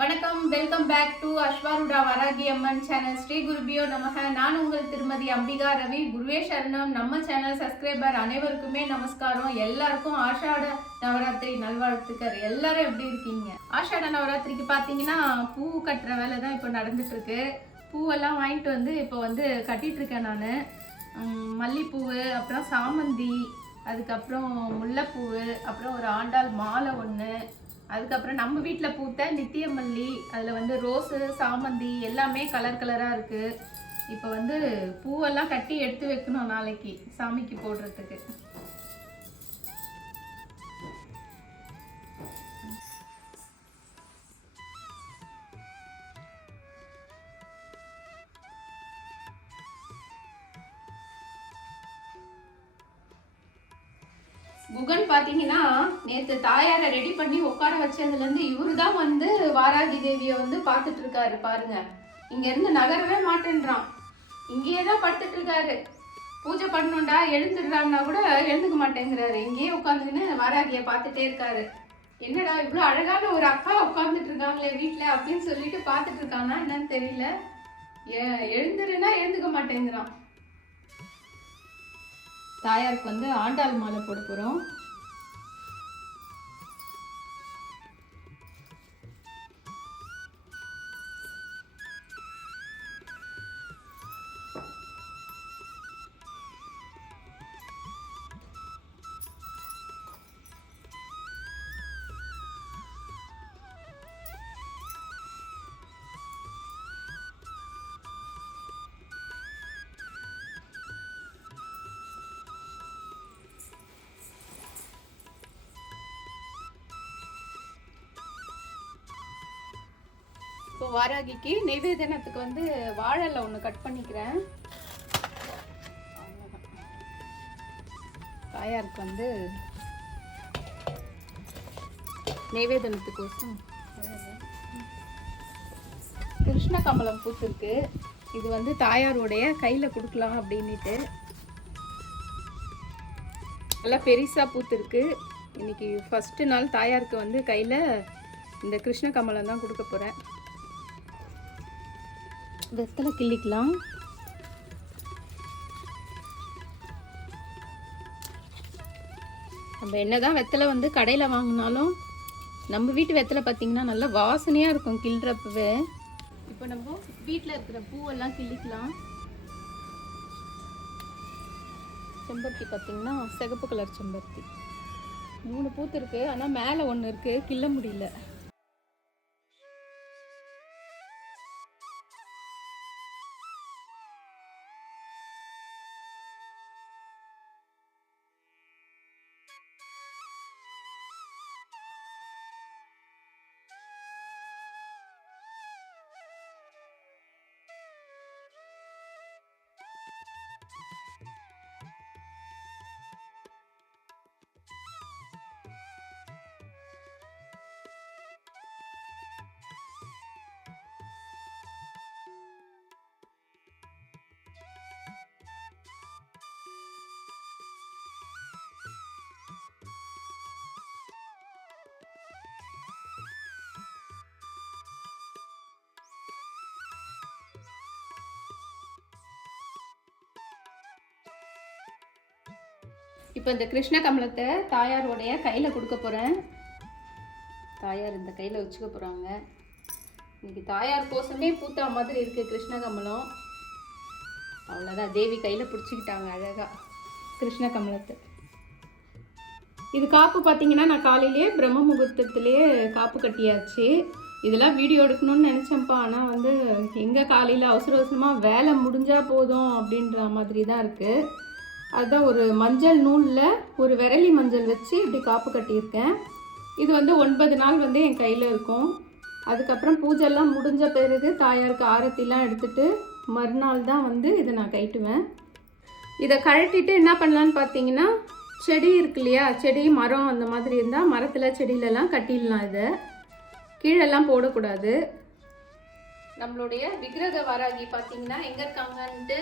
வணக்கம் welcome back to Ashwaruda Varahi Amman channel Shri குருபியோ நமக. நான் உங்கள் திருமதி அம்பிகா ரவி. குருவே சரணம். நம்ம சேனல் சப்ஸ்கிரைபர் அனைவருக்குமே நமஸ்காரம். எல்லாருக்கும் ஆஷாட நவராத்திரி நல்வாழ்த்துக்கள். எல்லாரும் எப்படி இருக்கீங்க? ஆஷாட நவராத்திரிக்கு பார்த்தீங்கன்னா பூ கட்டுற வேலை தான் இப்போ நடந்துட்டு இருக்கு பூவெல்லாம் வாங்கிட்டு வந்து இப்போ வந்து கட்டிட்டு இருக்கேன் நான் மல்லிப்பூவு அப்புறம் சாமந்தி அதுக்கப்புறம் முல்லைப்பூவு அப்புறம் ஒரு ஆண்டாள் மாலை ஒன்று அதுக்கப்புறம் நம்ம வீட்டில் பூத்த நித்தியமல்லி அதில் வந்து ரோஸு சாமந்தி எல்லாமே கலர் கலராக இருக்குது இப்போ வந்து பூவெல்லாம் கட்டி எடுத்து வைக்கணும் நாளைக்கு சாமிக்கு போடுறதுக்கு. குகன் பார்த்தீங்கன்னா நேற்று தாயாரை ரெடி பண்ணி உட்கார வச்சதுலேருந்து இவர் தான் வந்து வாராகி தேவியை வந்து பார்த்துட்டு இருக்காரு பாருங்க. இங்கேருந்து நகரவே மாட்டேன்றான். இங்கேயே தான் படுத்துட்டு இருக்காரு. பூஜை பண்ணணும்டா எழுந்துடுறான்னா கூட எழுந்துக்க மாட்டேங்கிறாரு. இங்கேயே உட்காந்துக்கின்னு வாராகியை பார்த்துட்டே இருக்காரு. என்னடா இவ்வளோ அழகான ஒரு அக்கா உட்காந்துட்டு இருக்காங்களே வீட்டில் அப்படின்னு சொல்லிட்டு பார்த்துட்டு இருக்கானா என்னன்னு தெரியல. எழுந்துருன்னா எழுந்துக்க மாட்டேங்கிறான். தாயாருக்கு வந்து ஆண்டாள் மாலை போட போகிறோம் இப்போ வாராகிக்கு நெய்வேதனத்துக்கு வந்து வாழலை ஒன்று கட் பண்ணிக்கிறேன். தாயாருக்கு வந்து நெய்வேதனத்துக்கோசம் கிருஷ்ண கமலம் பூத்திருக்கு. இது வந்து தாயாருடைய கையில் கொடுக்கலாம் அப்படின்னுட்டு. நல்லா பெருசாக பூத்திருக்கு. இன்னைக்கு ஃபஸ்ட்டு நாள் தாயாருக்கு வந்து கையில் இந்த கிருஷ்ண கமலம் தான் கொடுக்க போகிறேன் வெத்தலை கிள்ளிக்கலாம். நம்ம என்னதான் வெத்தலை வந்து கடையில் வாங்கினாலும் நம்ம வீட்டு வெத்தலை பார்த்தீங்கன்னா நல்லா வாசனையாக இருக்கும் கிள்றப்பவே. இப்போ நம்ம வீட்டில் இருக்கிற பூவெல்லாம் கிள்ளிக்கலாம். செம்பருத்தி பார்த்திங்கன்னா சிகப்பு கலர் செம்பருத்தி. மூணு பூத்து இருக்குது ஆனால் மேலே ஒன்று இருக்குது கிள்ள முடியல. இப்போ இந்த கிருஷ்ண கமலத்தை தாயாரோடைய கையில் கொடுக்க போகிறேன் தாயார் இந்த கையில் வச்சுக்க போகிறாங்க இன்னைக்கு தாயார் கோசமே பூத்தா மாதிரி இருக்குது கிருஷ்ணகமலம் அவ்வளோதான் தேவி கையில் பிடிச்சிக்கிட்டாங்க அழகாக கிருஷ்ண கமலத்தை. இது காப்பு பார்த்தீங்கன்னா நான் காலையிலேயே பிரம்ம முகூர்த்தத்துலேயே காப்பு கட்டியாச்சு. இதெல்லாம் வீடியோ எடுக்கணும்னு நினச்சேன்ப்பா. ஆனால் வந்து எங்கே காலையில் அவசர அவசரமாக வேலை முடிஞ்சால் போதும் அப்படின்ற மாதிரி தான் இருக்குது அதுதான் ஒரு மஞ்சள் நூலில் ஒரு விரலி மஞ்சள் வச்சு இப்படி காப்பு கட்டியிருக்கேன். இது வந்து ஒன்பது நாள் வந்து என் கையில் இருக்கும். அதுக்கப்புறம் பூஜைலாம் முடிஞ்ச பிறகு தாயாருக்கு ஆரத்திலாம் எடுத்துட்டு மறுநாள் தான் வந்து இதை நான் கட்டுவேன். இதை கழட்டிட்டு என்ன பண்ணலான்னு பார்த்தீங்கன்னா செடி இருக்கு இல்லையா? செடி மரம் அந்த மாதிரி இருந்தால் மரத்தில் செடியிலலாம் கட்டிடலாம் இதை. கீழெல்லாம் போடக்கூடாது. நம்மளுடைய விக்கிரக வராகி பார்த்தீங்கன்னா எங்கே இருக்காங்கன்ட்டு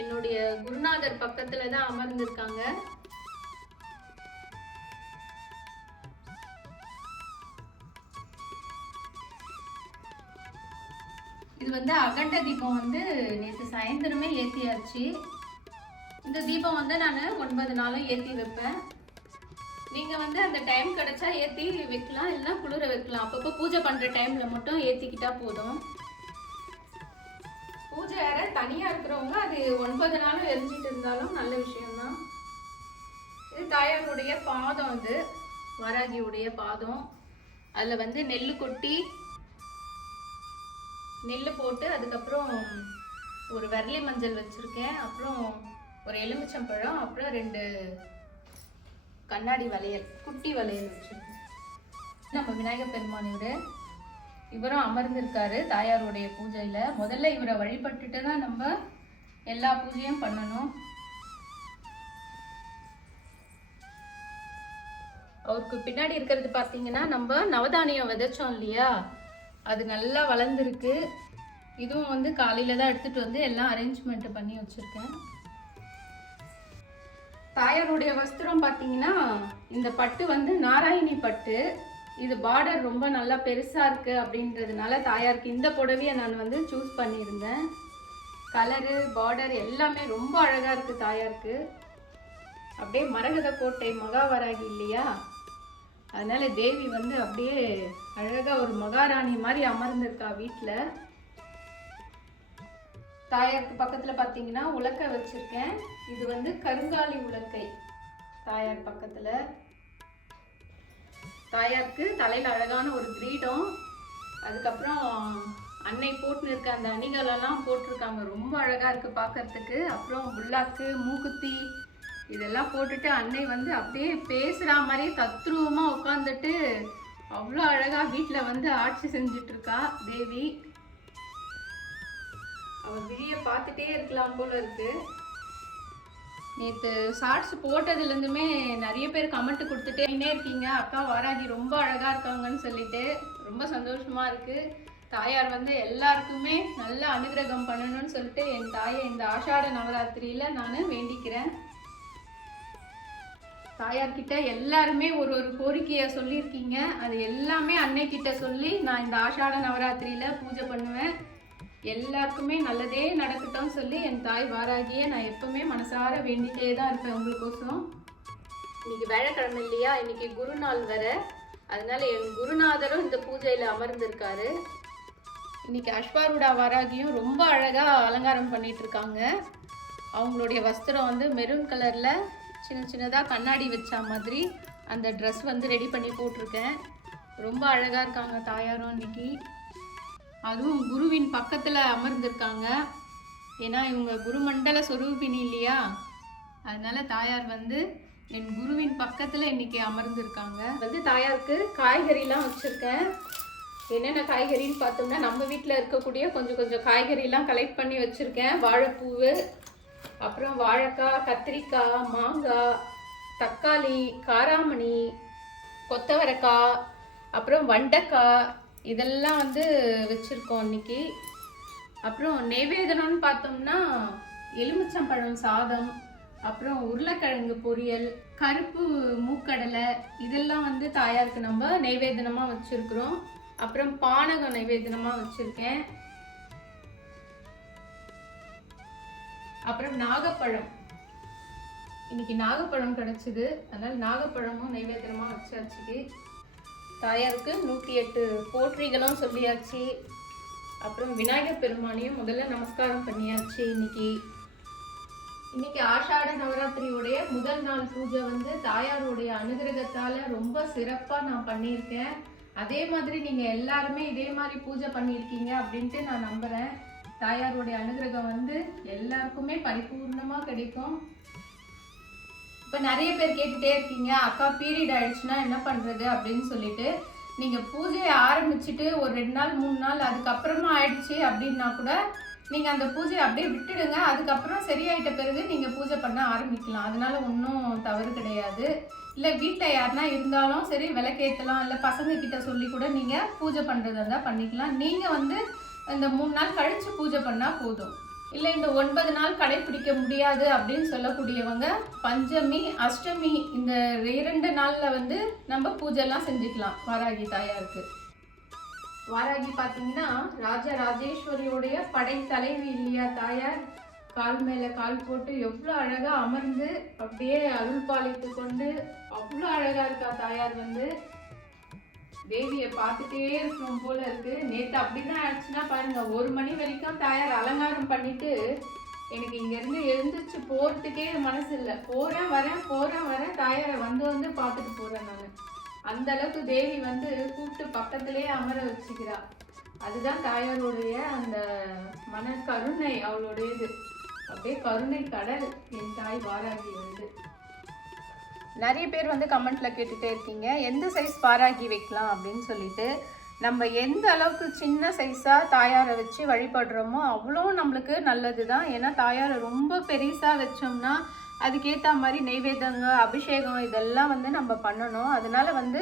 என்னுடைய குருநாதர் பக்கத்துல தான் அமர்ந்திருக்காங்க. இது வந்து அகண்ட தீபம் வந்து நேற்று சாயந்தரமே ஏற்றியாச்சு இந்த தீபம் வந்து நான் ஒன்பது நாளும் ஏற்றி வைப்பேன். நீங்கள் வந்து அந்த டைம் கிடைச்சா ஏற்றி வைக்கலாம் இல்லைன்னா குளிர வைக்கலாம். அப்பப்போ பூஜை பண்ணுற டைமில் மட்டும் ஏற்றிக்கிட்டா போதும். கொஞ்சம் அறை தனியாக இருக்கிறவங்க அது ஒன்பது நாளும் எரிஞ்சிட்டு இருந்தாலும் நல்ல விஷயம்தான். இது தாயாருடைய பாதம் இது வராகியுடைய பாதம். அதில் வந்து நெல் கொட்டி நெல் போட்டு அதுக்கப்புறம் ஒரு வரலி மஞ்சள் வச்சுருக்கேன். அப்புறம் ஒரு எலுமிச்சம்பழம் அப்புறம் ரெண்டு கண்ணாடி வளையல் குட்டி வளையல் வச்சுருக்கேன். நம்ம விநாயகர் பெருமானோட இவரும் அமர்ந்திருக்காரு தாயாருடைய பூஜையில். முதல்ல இவரை வழிபட்டுட்டு தான் நம்ம எல்லா பூஜையும் பண்ணணும். அவருக்கு பின்னாடி இருக்கிறது பார்த்தீங்கன்னா நம்ம நவதானியம் விதைச்சோம் இல்லையா? அது நல்லா வளர்ந்துருக்கு. இதுவும் வந்து காலையில் தான் எடுத்துகிட்டு வந்து எல்லாம் அரேஞ்ச்மெண்ட் பண்ணி வச்சுருக்கேன். தாயாருடைய வஸ்திரம் பார்த்தீங்கன்னா இந்த பட்டு வந்து நாராயணி பட்டு. இது பார்டர் ரொம்ப நல்லா பெருசாக இருக்குது அப்படின்றதுனால தாயாருக்கு இந்த புடவையை நான் வந்து சூஸ் பண்ணியிருந்தேன். கலரு பார்டர் எல்லாமே ரொம்ப அழகாக இருக்குது தாயாருக்கு. அப்படியே மரகத கோட்டை மகாவராகி இல்லையா? அதனால் தேவி வந்து அப்படியே அழகாக ஒரு மகாராணி மாதிரி அமர்ந்திருக்கா வீட்டில் தாயாருக்கு பக்கத்தில் பார்த்தீங்கன்னா உலக்கை வச்சுருக்கேன். இது வந்து கருங்காலி உலக்கை. தாயார் பக்கத்தில். தாயாருக்கு தலையில் அழகான ஒரு கிரீடம். அதுக்கப்புறம் அன்னை போட்டுன்னு இருக்க அந்த அணிகளெல்லாம் போட்டிருக்காங்க. ரொம்ப அழகாக இருக்குது பார்க்கறதுக்கு அப்புறம் புல்லாக்கு மூக்குத்தி இதெல்லாம் போட்டுட்டு அன்னை வந்து அப்படியே பேசுகிற மாதிரி தத்ரூபமாக உட்காந்துட்டு அவ்வளோ அழகாக வீட்டில் வந்து ஆட்சி செஞ்சிட்ருக்கா தேவி. அவள் விழியை பார்த்துட்டே இருக்கலாம் போல இருக்குது நேற்று ஷார்ட்ஸ் போட்டதுலேருந்துமே நிறைய பேர் கமெண்ட் கொடுத்துட்டே இருக்கீங்க. அக்கா வாராகி ரொம்ப அழகாக இருக்காங்கன்னு சொல்லிட்டு ரொம்ப சந்தோஷமாக இருக்குது தாயார் வந்து எல்லாருக்குமே நல்ல அனுகிரகம் பண்ணணும்னு சொல்லிட்டு என் தாயை இந்த ஆஷாட நவராத்திரியில் நான் வேண்டிக்கிறேன். தாயார்கிட்ட எல்லாருமே ஒரு ஒரு கோரிக்கையை சொல்லியிருக்கீங்க. அது எல்லாமே அன்னைக்கிட்ட சொல்லி நான் இந்த ஆஷாட நவராத்திரியில் பூஜை பண்ணுவேன். எல்லாருக்குமே நல்லதே நடக்கட்டும்னு சொல்லி என் தாய் வாராகியே நான் எப்பவுமே மனசார வேண்டிட்டே தான் இருப்பேன் உங்களுக்கோசரம். இன்னைக்கு வேலைக்கிழமை இல்லையா? இன்னைக்கு குருநாள் வர அதனால என் குருநாதரும் இந்த பூஜையில் அமர்ந்திருக்காரு. இன்னைக்கு அஸ்வாருடா வாராகியும் ரொம்ப அழகாக அலங்காரம் பண்ணிட்டு இருக்காங்க அவங்களுடைய வஸ்திரம் வந்து மெரூன் கலரில் சின்ன சின்னதாக கண்ணாடி வச்ச மாதிரி அந்த ட்ரெஸ் வந்து ரெடி பண்ணி போட்டிருக்கேன். ரொம்ப அழகாக இருக்காங்க தாயாரும் இன்னைக்கு. அதுவும் குருவின் பக்கத்தில் அமர்ந்திருக்காங்க. ஏன்னா இவங்க குருமண்டல சொரூபினி இல்லையா? அதனால தாயார் வந்து என் குருவின் பக்கத்தில் இன்னைக்கு அமர்ந்திருக்காங்க. வந்து தாயாருக்கு காய்கறிலாம் வச்சுருக்கேன். என்னென்ன காய்கறின்னு பார்த்தோம்னா நம்ம வீட்டில் இருக்கக்கூடிய கொஞ்சம் கொஞ்சம் காய்கறிலாம் கலெக்ட் பண்ணி வச்சுருக்கேன். வாழைப்பூவு அப்புறம் வாழைக்காய் கத்திரிக்காய் மாங்காய் தக்காளி காராமணி கொத்தவரக்காய் அப்புறம் வண்டக்காய் இதெல்லாம் வந்து வச்சுருக்கோம் இன்னைக்கு அப்புறம் நெய்வேதனம்னு பார்த்தோம்னா எலுமிச்சம்பழம் சாதம் அப்புறம் உருளைக்கிழங்கு பொரியல் கருப்பு மூக்கடலை இதெல்லாம் வந்து தாயாருக்கு நம்ம நெய்வேதனமாக வச்சுருக்குறோம். அப்புறம் பானகம் நைவேதனமாக வச்சுருக்கேன். அப்புறம் நாகப்பழம். இன்னைக்கு நாகப்பழம் கிடச்சிது. அதனால் நாகப்பழமும் நைவேத்தியமாக வச்சாச்சு தாயாருக்கு நூற்றி எட்டு போற்றிகளும் சொல்லியாச்சு. அப்புறம் விநாயகர் பெருமானையும் முதல்ல நமஸ்காரம் பண்ணியாச்சு இன்னைக்கு. இன்னைக்கு ஆஷாட நவராத்திரியுடைய முதல் நாள் பூஜை வந்து தாயாருடைய அனுகிரகத்தால் ரொம்ப சிறப்பாக நான் பண்ணியிருக்கேன். அதே மாதிரி நீங்கள் எல்லாருமே இதே மாதிரி பூஜை பண்ணியிருக்கீங்க அப்படின்ட்டு நான் நம்புகிறேன் தாயாருடைய அனுகிரகம் வந்து எல்லாருக்குமே பரிபூர்ணமாக கிடைக்கும். இப்போ நிறைய பேர் கேட்டுகிட்டே இருக்கீங்க. அக்கா பீரியட் ஆயிடுச்சுன்னா என்ன பண்ணுறது அப்படின்னு சொல்லிட்டு நீங்கள் பூஜையை ஆரம்பிச்சுட்டு ஒரு ரெண்டு நாள் மூணு நாள் அதுக்கப்புறமா ஆயிடுச்சு அப்படின்னா கூட நீங்கள் அந்த பூஜையை அப்படியே விட்டுடுங்க. அதுக்கப்புறம் சரியாயிட்ட பிறகு நீங்கள் பூஜை பண்ண ஆரம்பிக்கலாம். அதனால ஒன்றும் தவறு கிடையாது. இல்லை வீட்டில் யாருனா இருந்தாலும் சரி விளக்கேற்றலாம் இல்லை பசங்கக்கிட்ட சொல்லி கூட நீங்கள் பூஜை பண்ணுறதா இருந்தால் பண்ணிக்கலாம். நீங்கள் வந்து இந்த மூணு நாள் கழித்து பூஜை பண்ணால் போதும். இல்லை இந்த ஒன்பது நாள் கடைப்பிடிக்க முடியாது அப்படின்னு சொல்லக்கூடியவங்க பஞ்சமி அஷ்டமி இந்த இரண்டு நாளில் வந்து நம்ம பூஜைலாம் செஞ்சுக்கலாம் வாராகி தாயாருக்கு. வாராகி பார்த்தீங்கன்னா ராஜ ராஜேஸ்வரியோடைய படைத்தலைவி இல்லையா தாயார்? கால் மேலே கால் போட்டு எவ்வளோ அழகாக அமர்ந்து அப்படியே அருள் பாலித்து கொண்டு அவ்வளோ அழகாக இருக்கா தாயார் வந்து? தேவியை பார்த்துட்டே இருக்கணும் போல இருக்கு. நேத்து அப்படிதான் ஆச்சுன்னா பாருங்க ஒரு மணி வரைக்கும் தாயார் அலங்காரம் பண்ணிட்டு எனக்கு இங்க இருந்து எழுந்திரிச்சு போறதுக்கே மனசு இல்லை. போறேன் வரேன் போறேன் வரேன். தாயாரை வந்து வந்து பார்த்துட்டு போறேன் நான். அந்த அளவுக்கு தேவி வந்து கூப்பிட்டு பக்கத்திலே அமர வச்சுக்கிறா. அதுதான் தாயாருடைய அந்த மன கருணை அவளுடையது அப்படியே கருணை கடல் என் தாய் வாராகி வந்து நிறைய பேர் வந்து கமெண்ட்ல கேட்டுட்டே இருக்கீங்க. எந்த சைஸ் பாராகி வைக்கலாம் அப்படின்னு சொல்லிட்டு நம்ம எந்த அளவுக்கு சின்ன சைஸாக தாயாரை வச்சு வழிபடுறோமோ அவ்வளோ நம்மளுக்கு நல்லது தான் ஏன்னா தாயாரை ரொம்ப பெருசாக வச்சோம்னா அதுக்கேற்ற மாதிரி நெய்வேதங்க அபிஷேகம் இதெல்லாம் வந்து நம்ம பண்ணணும். அதனால வந்து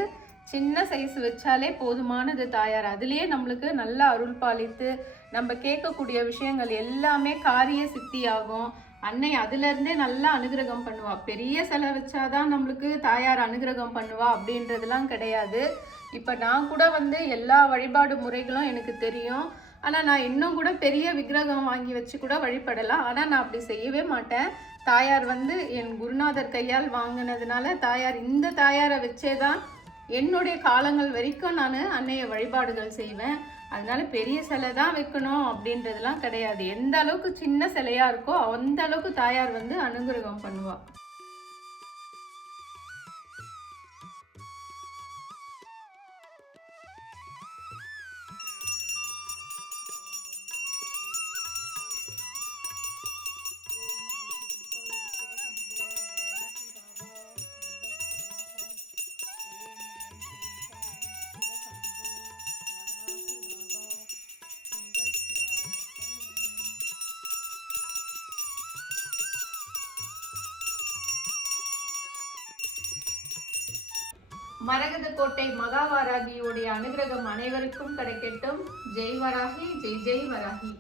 சின்ன சைஸ் வச்சாலே போதுமானது தாயார். அதுலேயே நம்மளுக்கு நல்லா அருள் பாலித்து நம்ம கேட்கக்கூடிய விஷயங்கள் எல்லாமே காரிய சித்தியாகும். அன்னை அதுல இருந்தே நல்லா அனுகிரகம் பண்ணுவா. பெரிய சிலை வச்சாதான் நம்மளுக்கு தாயார் அனுகிரகம் பண்ணுவா அப்படின்றதுலாம் கிடையாது. இப்போ நான் கூட வந்து எல்லா வழிபாடு முறைகளும் எனக்கு தெரியும். ஆனால் நான் இன்னும் கூட பெரிய விக்கிரகம் வாங்கி வச்சு கூட வழிபடலாம் ஆனால் நான் அப்படி செய்யவே மாட்டேன். தாயார் வந்து என் குருநாதர் கையால் வாங்கினதுனால தாயார் இந்த தாயாரை வச்சே தான் என்னுடைய காலங்கள் வரைக்கும் நான் அன்னைய வழிபாடுகள் செய்வேன். அதனால பெரிய சிலை தான் வைக்கணும் அப்படின்றதுலாம் கிடையாது. எந்த அளவுக்கு சின்ன சிலையா இருக்கோ அந்த அளவுக்கு தாயார் வந்து அனுகிரகம் பண்ணுவாள் மரகத கோட்டை மகாவாராகியோடைய அனுகிரகம் அனைவருக்கும் கிடைக்கட்டும். ஜெய் வராகி ஜெய் ஜெய் வராகி.